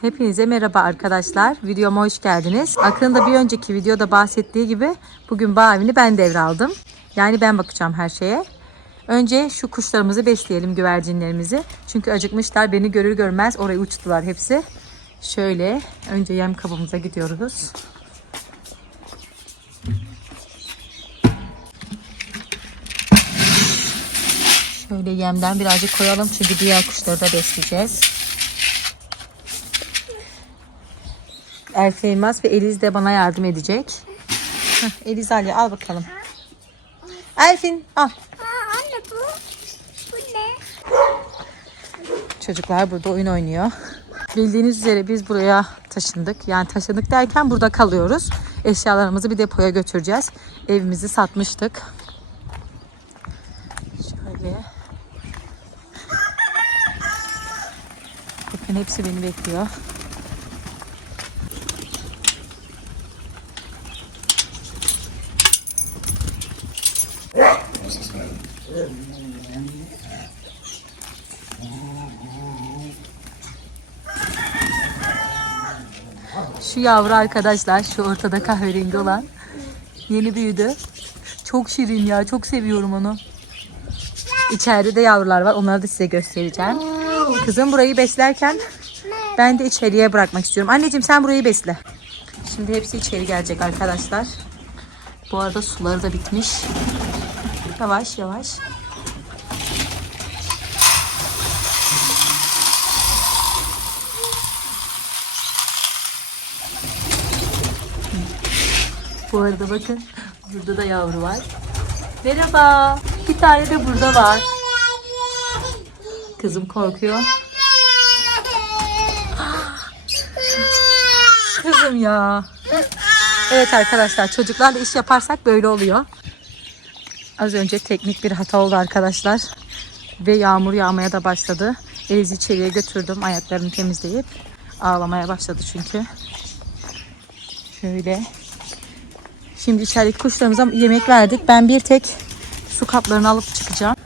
Hepinize merhaba arkadaşlar. Videoma hoş geldiniz. Akın'ın da bir önceki videoda bahsettiği gibi bugün bağ evini ben devraldım. Yani ben bakacağım her şeye. Önce şu kuşlarımızı besleyelim güvercinlerimizi. Çünkü acıkmışlar beni görür görmez oraya uçtular hepsi. Şöyle önce yem kabımıza gidiyoruz. Şöyle yemden birazcık koyalım çünkü diğer kuşları da besleyeceğiz. Elmas ve Eliz de bana yardım edecek. Heh, Eliz Ali al bakalım. Elfin al. Anne bu. Bu ne? Çocuklar burada oyun oynuyor. Bildiğiniz üzere biz buraya taşındık. Yani taşındık derken burada kalıyoruz. Eşyalarımızı bir depoya götüreceğiz. Evimizi satmıştık. Şöyle. Bakın hepsi beni bekliyor. Yavru arkadaşlar, şu ortada kahverengi olan yeni büyüdü. Çok şirin ya, çok seviyorum onu. İçeride de yavrular var, onları da size göstereceğim. Kızım burayı beslerken ben de içeriye bırakmak istiyorum. Anneciğim sen burayı besle. Şimdi hepsi içeri gelecek arkadaşlar. Bu arada suları da bitmiş. Yavaş yavaş. Bu arada bakın burada da yavru var. Merhaba. Bir tane de burada var. Kızım korkuyor. Kızım ya. Evet arkadaşlar çocuklarla iş yaparsak böyle oluyor. Az önce teknik bir hata oldu arkadaşlar. Ve yağmur yağmaya da başladı. Elizi içeriye götürdüm ayaklarını temizleyip. Ağlamaya başladı çünkü. Şöyle. Şimdi içerideki kuşlarımıza yemek verdik. Ben bir tek su kaplarını alıp çıkacağım.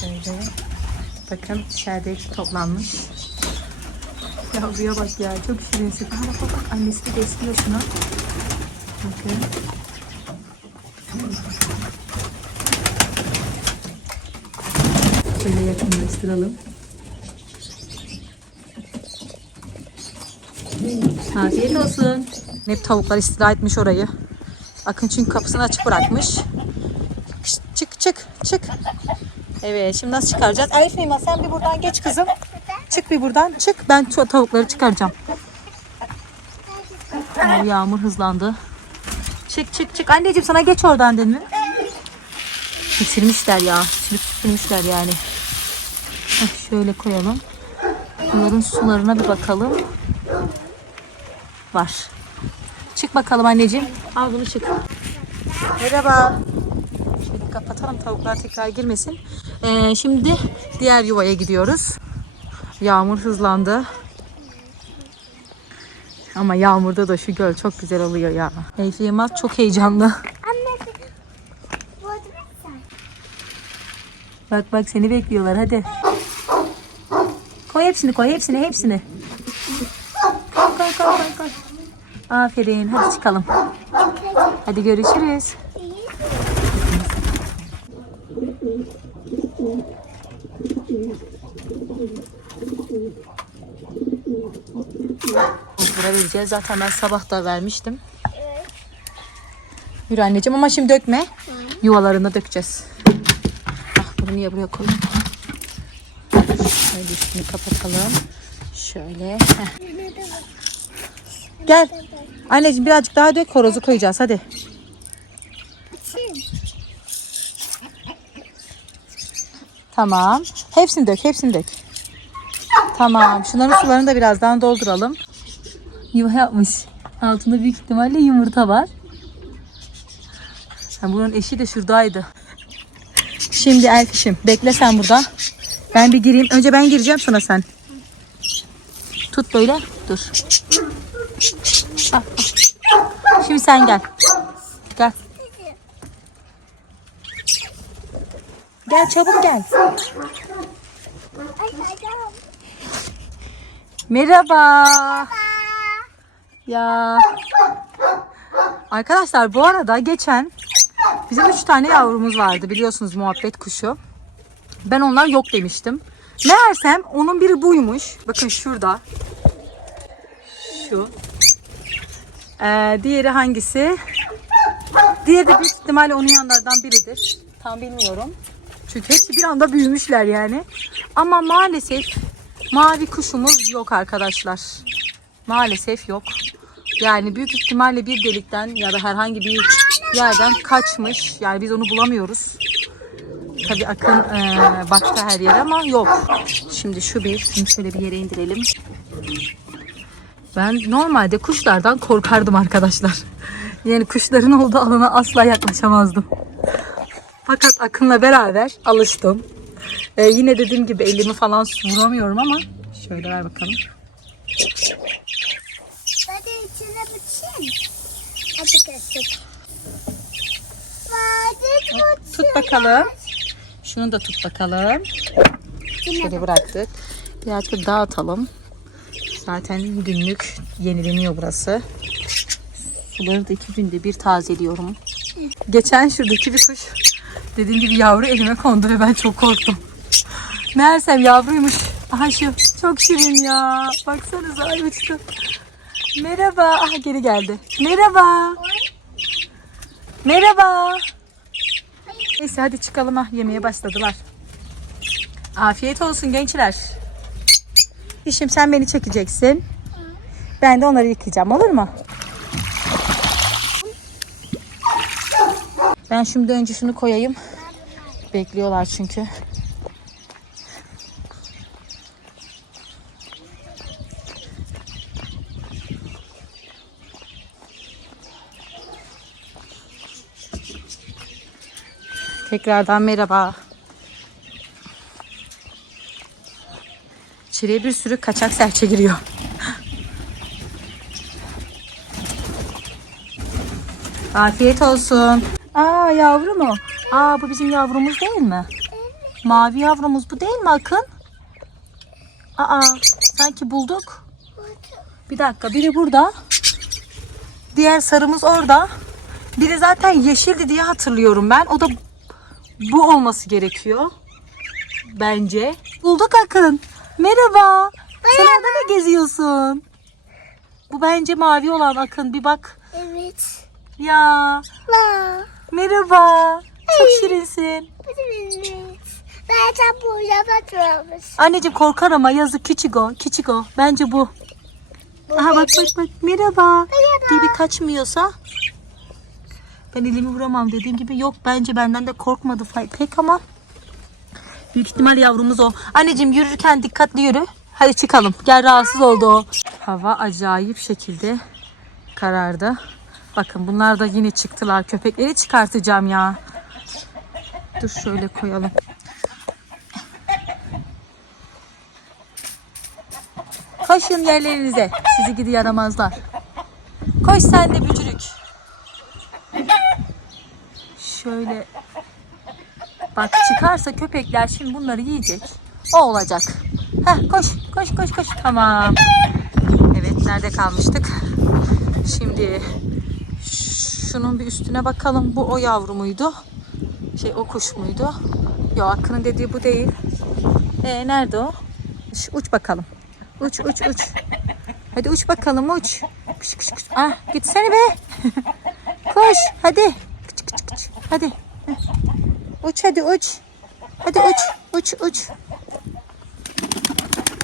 Şöyle. Bakın içeride hepsi toplanmış. Yavruya bak ya çok şirinsin. Aa, bak bak bak annesi de besliyor şunu. Bakın. Şöyle yakınlaştıralım. Afiyet olsun. Hep tavuklar istila etmiş orayı. Akın çünkü kapısını açık bırakmış. Çık çık çık. Evet şimdi nasıl çıkaracağız? Elif Neyma sen bir buradan geç kızım. Çık bir buradan çık. Ben tavukları çıkaracağım. Oo, yağmur hızlandı. Çık çık çık. Anneciğim sana geç oradan dedim mi? Bitirmişler ya. Sürüp süpürmüşler yani. Heh, şöyle koyalım. Bunların sularına bir bakalım. Var. Çık bakalım anneciğim. Al bunu çık. Merhaba. Şöyle kapatalım tavuklar tekrar girmesin. Ee, şimdi diğer yuvaya gidiyoruz. Yağmur hızlandı. Ama yağmurda da şu göl çok güzel oluyor ya. Elif Yılmaz çok heyecanlı. Bak bak seni bekliyorlar hadi. Koy hepsini koy hepsini hepsini. Koy koy koy koy koy. Aferin hadi çıkalım. Hadi görüşürüz. Bura vereceğiz. Zaten ben sabah da vermiştim. Yürü anneciğim ama şimdi dökme. Yuvalarına dökeceğiz. Ah bunu niye buraya koydum? Şöyle üstünü kapatalım. Şöyle. heh. Gel. Anneciğim birazcık daha dök horozu koyacağız hadi. Tamam. Hepsini dök, hepsini dök. Tamam. Şunların sularını da birazdan dolduralım. Yuva yapmış. Altında büyük ihtimalle yumurta var. Ha, bunun eşi de şuradaydı. Şimdi Elfişim bekle sen burada. Ben bir gireyim. Önce ben gireceğim sonra sen. Tut böyle. Dur. Şimdi sen gel. Gel. Gel çabuk gel. Ay. Merhaba. Ya. Arkadaşlar bu arada geçen bizim üç tane yavrumuz vardı biliyorsunuz muhabbet kuşu. Ben onlar yok demiştim. Meğersem onun biri buymuş. Bakın şurada. Şu. Ee, diğeri hangisi? Diğeri de büyük ihtimalle onun yanlardan biridir. Tam bilmiyorum. Çünkü hepsi bir anda büyümüşler yani. Ama maalesef mavi kuşumuz yok arkadaşlar. Maalesef yok. Yani büyük ihtimalle bir delikten ya da herhangi bir yerden kaçmış. Yani biz onu bulamıyoruz. Tabii Akın eee baktı her yere ama yok. Şimdi şu bir, şimdi şöyle bir yere indirelim. Ben normalde kuşlardan korkardım arkadaşlar. Yani kuşların olduğu alana asla yaklaşamazdım. Fakat Akın'la beraber alıştım. Ee, yine dediğim gibi elimi falan vuramıyorum ama şöyle ver bakalım. Hadi içine bitsin. Hadi kestik. Hadi Tut, bakalım. Şunu da tut bakalım. Şöyle bıraktık. Birazcık da dağıtalım. Zaten günlük yenileniyor burası. Suları da iki günde bir tazeliyorum. Geçen şuradaki bir kuş dediğim gibi yavru elime kondu ve ben çok korktum. Meğersem yavruymuş. Aha şu çok şirin ya. Baksanıza ay uçtu. Merhaba. Aha geri geldi. Merhaba. Merhaba. Neyse hadi çıkalım ha. Yemeğe başladılar. Afiyet olsun gençler. İşim sen beni çekeceksin. Ben de onları yıkayacağım olur mu? Ben şimdi önce şunu koyayım. Bekliyorlar çünkü. Tekrardan merhaba. İçeriye bir sürü kaçak serçe giriyor. Afiyet olsun. Aa yavru mu? Aa bu bizim yavrumuz değil mi? Mavi yavrumuz bu değil mi Akın? Aa sanki bulduk. Bir dakika biri burada. Diğer sarımız orada. Biri zaten yeşildi diye hatırlıyorum ben. O da bu olması gerekiyor. Bence. Bulduk Akın. Merhaba. Sen orada ne geziyorsun? Bu bence mavi olan Akın. Bir bak. Evet. Ya. La. Merhaba. Çok şirinsin. Evet. Zaten bu yapatıyormuş. Anneciğim korkar ama yazık küçük o. Küçük o. Bence bu. Aha bak bak bak. Merhaba. Diye bir kaçmıyorsa. Ben elimi vuramam dediğim gibi. Yok bence benden de korkmadı pek ama. Büyük ihtimal yavrumuz o. Anneciğim yürürken dikkatli yürü. Hadi çıkalım. Gel rahatsız oldu o. Hava acayip şekilde karardı. Bakın bunlar da yine çıktılar. Köpekleri çıkartacağım ya. Dur şöyle koyalım. Koşun yerlerinize. Sizi gidi yaramazlar. Koş sen de bücürük. Şöyle. Bak çıkarsa köpekler şimdi bunları yiyecek. O olacak. Heh, koş koş koş koş. Tamam. Evet nerede kalmıştık? Şimdi şunun bir üstüne bakalım. Bu o yavru muydu? Şey o kuş muydu? Yok Hakkı'nın dediği bu değil. E, nerede o? Şş, uç bakalım. Uç uç uç. Hadi uç bakalım uç. Kış kış kış. Ah gitsene be. Koş hadi. Kıç kıç kıç. Hadi. Uç hadi uç. Hadi uç uç uç.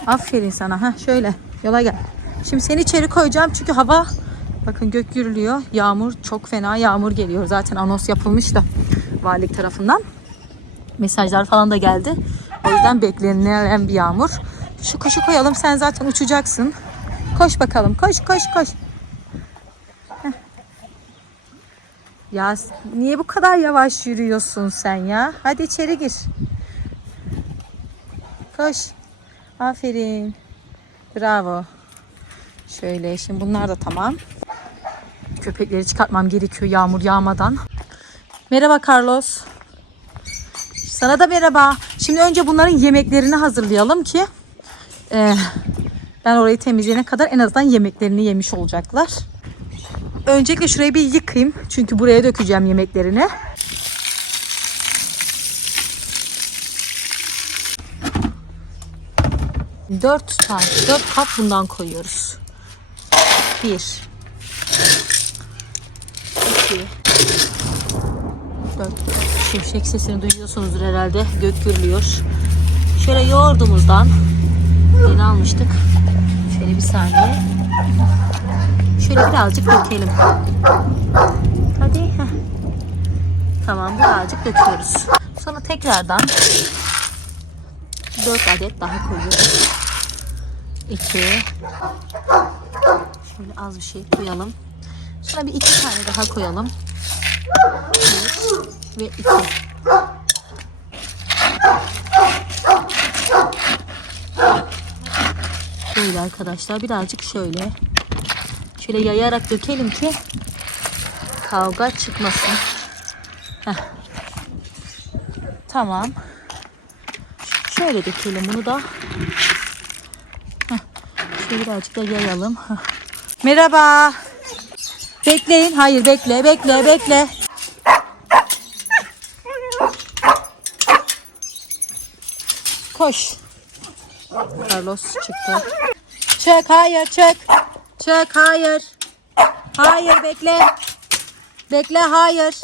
Aferin sana. ha şöyle yola gel. Şimdi seni içeri koyacağım çünkü hava bakın gök gürülüyor. Yağmur çok fena yağmur geliyor. Zaten anons yapılmış da valilik tarafından. Mesajlar falan da geldi. O yüzden beklenilen bir yağmur. Şu kuşu koyalım. Sen zaten uçacaksın. Koş bakalım. Koş koş koş. Ya niye bu kadar yavaş yürüyorsun sen ya? Hadi içeri gir. Koş. Aferin. Bravo. Şöyle şimdi bunlar da tamam. Köpekleri çıkartmam gerekiyor yağmur yağmadan. Merhaba Carlos. Sana da merhaba. Şimdi önce bunların yemeklerini hazırlayalım ki e, Ben orayı temizleyene kadar en azından yemeklerini yemiş olacaklar. Öncelikle şurayı bir yıkayayım. Çünkü buraya dökeceğim yemeklerini. Dört tane, dört kap bundan koyuyoruz. Bir. İki. Dört. Şimşek sesini duyuyorsunuzdur herhalde. Gök gürlüyor. Şöyle yoğurdumuzdan yeni almıştık. Şöyle bir saniye. Şöyle birazcık dökelim. Hadi. Tamam birazcık döküyoruz. Sonra tekrardan 4 adet daha koyuyoruz. 2 Şöyle az bir şey koyalım. Sonra bir iki tane daha koyalım. 1 ve 2 Böyle arkadaşlar birazcık şöyle şöyle yayarak dökelim ki kavga çıkmasın. Heh. Tamam. Şöyle dökelim bunu da. Heh. Şöyle birazcık da yayalım. Heh. Merhaba. Bekleyin. Hayır bekle bekle bekle. Koş. Carlos çıktı. Çık hayır çık. Çık hayır. Hayır bekle. Bekle hayır.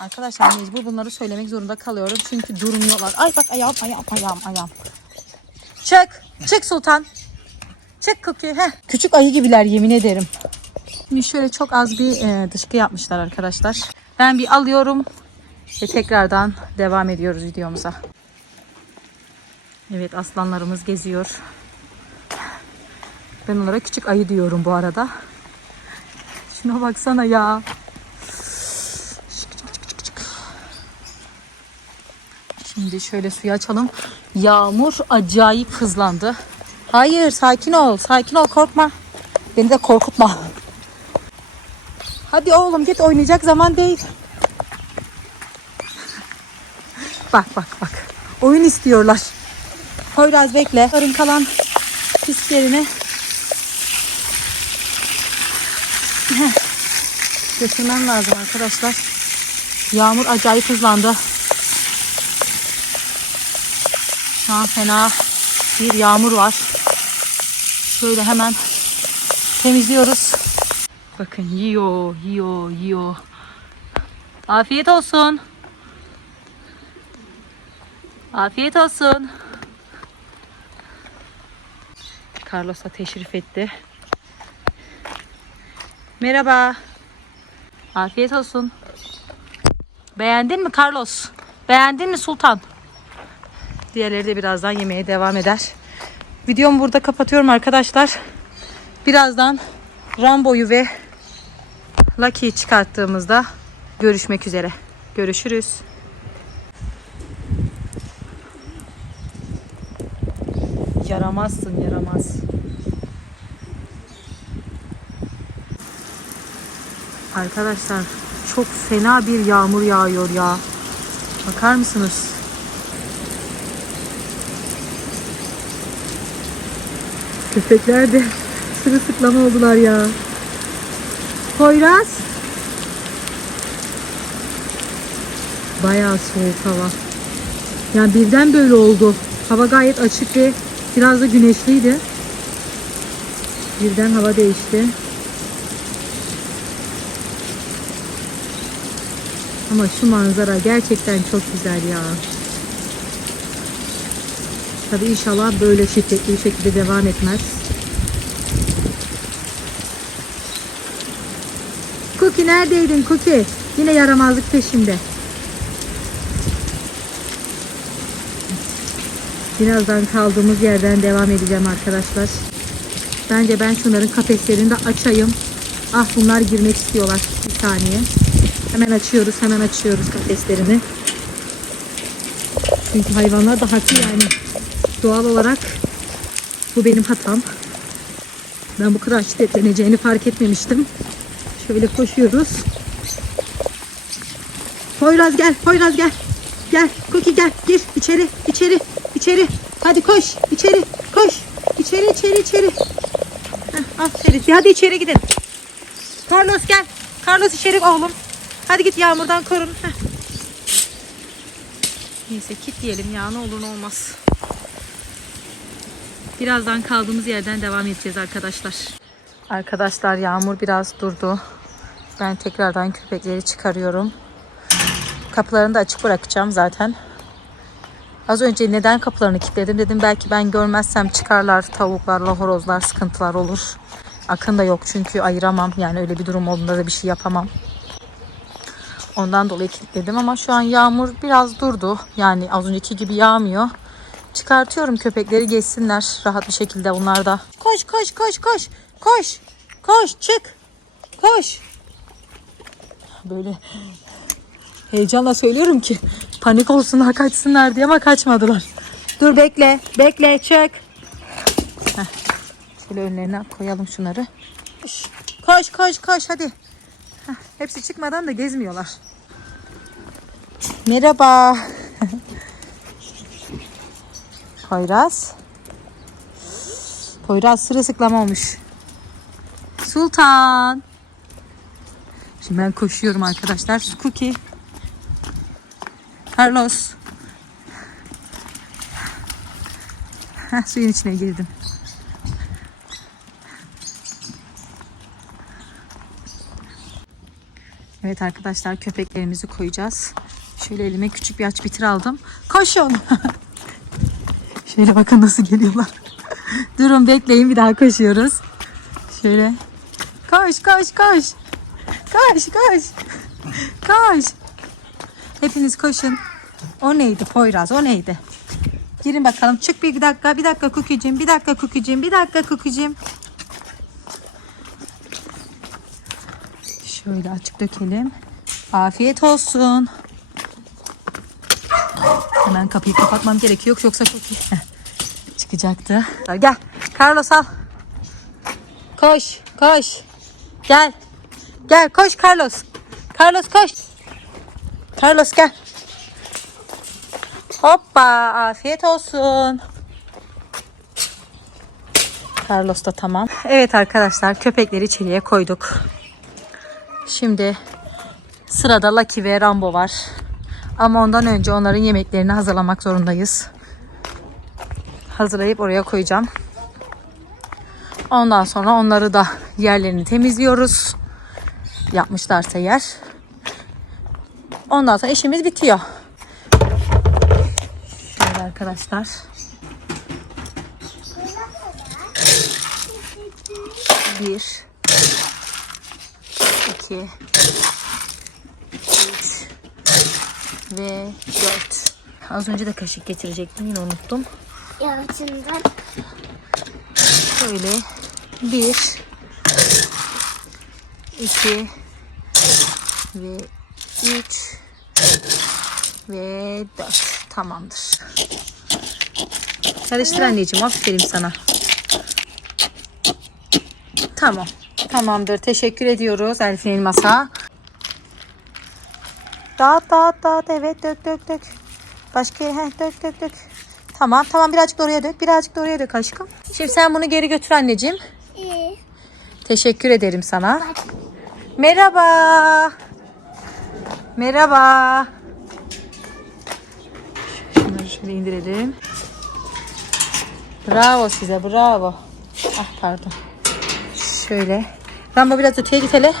Arkadaşlar mecbur bunları söylemek zorunda kalıyorum. Çünkü durmuyorlar. Ay bak ayağım ayağım ayağım ayağım. Çık. Çık Sultan. Çık Cookie. Heh. Küçük ayı gibiler yemin ederim. Şimdi şöyle çok az bir e, dışkı yapmışlar arkadaşlar. Ben bir alıyorum ve tekrardan devam ediyoruz videomuza. Evet aslanlarımız geziyor. Ben onlara küçük ayı diyorum bu arada. Şuna baksana ya. Şimdi şöyle suyu açalım. Yağmur acayip hızlandı. Hayır sakin ol. Sakin ol korkma. Beni de korkutma. Hadi oğlum git oynayacak zaman değil. Bak bak bak. Oyun istiyorlar. Poyraz bekle. Arın kalan pislerini Heh. Götürmem lazım arkadaşlar. Yağmur acayip hızlandı. Şu an fena bir yağmur var. Şöyle hemen temizliyoruz. Bakın yiyor, yiyor, yiyor. Afiyet olsun. Afiyet olsun. Carlos'a teşrif etti. Merhaba. Afiyet olsun. Beğendin mi Carlos? Beğendin mi Sultan? Diğerleri de birazdan yemeğe devam eder. Videomu burada kapatıyorum arkadaşlar. Birazdan Rambo'yu ve Lucky'yi çıkarttığımızda görüşmek üzere. Görüşürüz. Yaramazsın yaramaz. Arkadaşlar çok fena bir yağmur yağıyor ya. Bakar mısınız? Köpekler de sırılsıklam oldular ya. Poyraz. Bayağı soğuk hava. Yani birden böyle oldu. Hava gayet açık ve biraz da güneşliydi. Birden hava değişti. Ama şu manzara gerçekten çok güzel ya. Tabi inşallah böyle şiddetli bir şekilde devam etmez. Cookie neredeydin Cookie? Yine yaramazlık peşinde. Birazdan kaldığımız yerden devam edeceğim arkadaşlar. Bence ben şunların kafeslerini de açayım. Ah bunlar girmek istiyorlar. Bir saniye. Hemen açıyoruz, hemen açıyoruz kafeslerini. Çünkü hayvanlar da haklı yani. Doğal olarak bu benim hatam. Ben bu kadar şiddetleneceğini fark etmemiştim. Şöyle koşuyoruz. Poyraz gel, Poyraz gel. Gel, Cookie gel, gir içeri, içeri, içeri. Hadi koş, içeri, koş. İçeri içeri içeri. Heh, aferin. Hadi içeri gidin. Carlos gel. Carlos içeri oğlum. Hadi git yağmurdan korun. Heh. Neyse kit diyelim ya ne olur ne olmaz. Birazdan kaldığımız yerden devam edeceğiz arkadaşlar. Arkadaşlar yağmur biraz durdu. Ben tekrardan köpekleri çıkarıyorum. Kapılarını da açık bırakacağım zaten. Az önce neden kapılarını kilitledim dedim belki ben görmezsem çıkarlar tavuklarla horozlar sıkıntılar olur. Akın da yok çünkü ayıramam yani öyle bir durum olduğunda da bir şey yapamam. Ondan dolayı kilitledim ama şu an yağmur biraz durdu. Yani az önceki gibi yağmıyor. Çıkartıyorum köpekleri geçsinler rahat bir şekilde onlar da. Koş koş koş koş koş koş çık koş. Böyle heyecanla söylüyorum ki panik olsunlar kaçsınlar diye ama kaçmadılar. Dur bekle bekle çık. Heh. Şöyle önlerine koyalım şunları. Koş koş koş, hadi. Heh, hepsi çıkmadan da gezmiyorlar. Merhaba. Poyraz. Poyraz sırılsıklam olmuş. Sultan. Şimdi ben koşuyorum arkadaşlar. Cookie. Carlos. Heh, suyun içine girdim. Evet arkadaşlar köpeklerimizi koyacağız. Şöyle elime küçük bir aç bitir aldım. Koşun. Şöyle bakın nasıl geliyorlar. Durun bekleyin bir daha koşuyoruz. Şöyle. Koş koş koş. Koş koş. Koş. Hepiniz koşun. O neydi Poyraz o neydi? Girin bakalım çık bir dakika bir dakika kukicim bir dakika kukicim bir dakika kukicim. Şöyle açık dökelim. Afiyet olsun. Hemen kapıyı kapatmam gerekiyor yoksa koki çıkacaktı. Gel Carlos al. Koş koş. Gel. Gel koş Carlos. Carlos koş. Carlos gel. Hoppa afiyet olsun. Carlos da tamam. Evet arkadaşlar köpekleri içeriye koyduk. Şimdi sırada Lucky ve Rambo var. Ama ondan önce onların yemeklerini hazırlamak zorundayız. Hazırlayıp oraya koyacağım. Ondan sonra onları da yerlerini temizliyoruz. Yapmışlarsa yer. Ondan sonra işimiz bitiyor. Şöyle arkadaşlar. Bir, iki, üç ve dört. Az önce de kaşık getirecektim yine unuttum. Yalçından Şöyle bir, iki ve üç ve dört. Tamamdır. Karıştır anneciğim. Aferin sana. Tamam. Tamamdır. Teşekkür ediyoruz Elfin Elmas'a. Dağıt dağıt dağıt. Evet dök dök dök. Başka heh, dök dök dök. Tamam tamam birazcık da oraya dök. Birazcık da oraya dök aşkım. Şimdi sen bunu geri götür anneciğim. iyi. Teşekkür ederim sana. Merhaba. Merhaba. Şunları şöyle indirelim. Bravo size bravo. Ah pardon. Şöyle. Rambo biraz öteye git hele.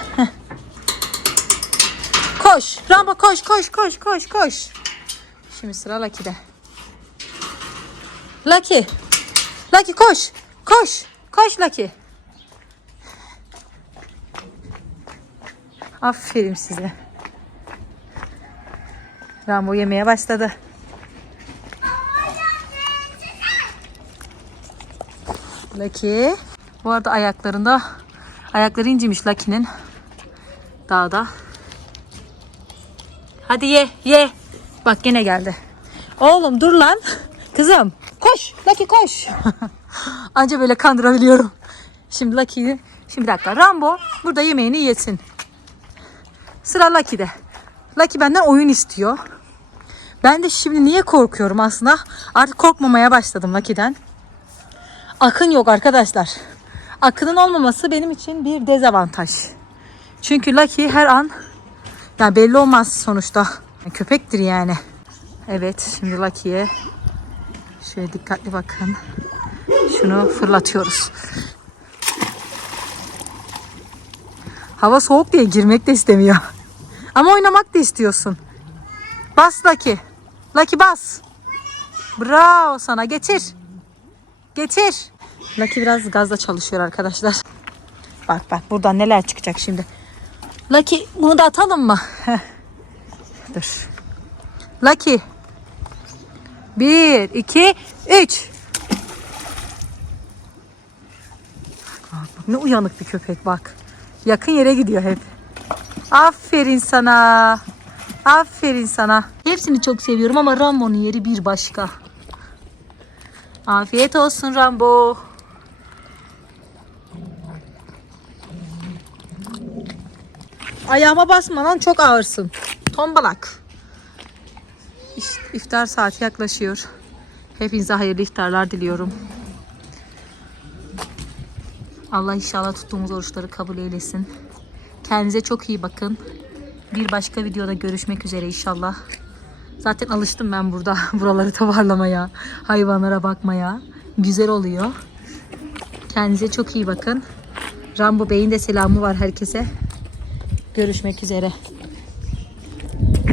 Koş. Rambo koş koş koş koş koş. Şimdi sıra Lucky'de. Lucky. Lucky koş. Koş. Koş Lucky. Aferin size. Rambo yemeye başladı. Lucky. Bu arada ayaklarında ayakları inciymiş Lucky'nin. Dağda. Hadi ye ye. Bak gene geldi. Oğlum dur lan. Kızım koş. Lucky koş. Anca böyle kandırabiliyorum. Şimdi Lucky'yi Şimdi bir dakika. Rambo burada yemeğini yesin. Sıra Lucky'de. Lucky benden oyun istiyor. Ben de şimdi niye korkuyorum aslında? Artık korkmamaya başladım Lucky'den. akın yok arkadaşlar. Akının olmaması benim için bir dezavantaj. Çünkü Lucky her an ya belli olmaz sonuçta. Köpektir yani. Evet şimdi Lucky'ye şöyle dikkatli bakın. Şunu fırlatıyoruz. Hava soğuk diye girmek de istemiyor. Ama oynamak da istiyorsun. Bas Lucky. Lucky bas. Bravo sana. Getir. Getir. Lucky biraz gazla çalışıyor arkadaşlar. Bak bak buradan neler çıkacak şimdi. Lucky bunu da atalım mı? Dur. Lucky. Bir, iki, üç. Bak, bak, ne uyanık bir köpek bak. Yakın yere gidiyor hep. Aferin sana. Aferin sana. Hepsini çok seviyorum ama Rambo'nun yeri bir başka. Afiyet olsun Rambo. Ayağıma basma lan çok ağırsın. Tombalak. İşte iftar saati yaklaşıyor. Hepinize hayırlı iftarlar diliyorum. Allah inşallah tuttuğumuz oruçları kabul eylesin. Kendinize çok iyi bakın. Bir başka videoda görüşmek üzere inşallah. Zaten alıştım ben burada buraları toparlamaya, hayvanlara bakmaya. Güzel oluyor. Kendinize çok iyi bakın. Rambo Bey'in de selamı var herkese. Görüşmek üzere.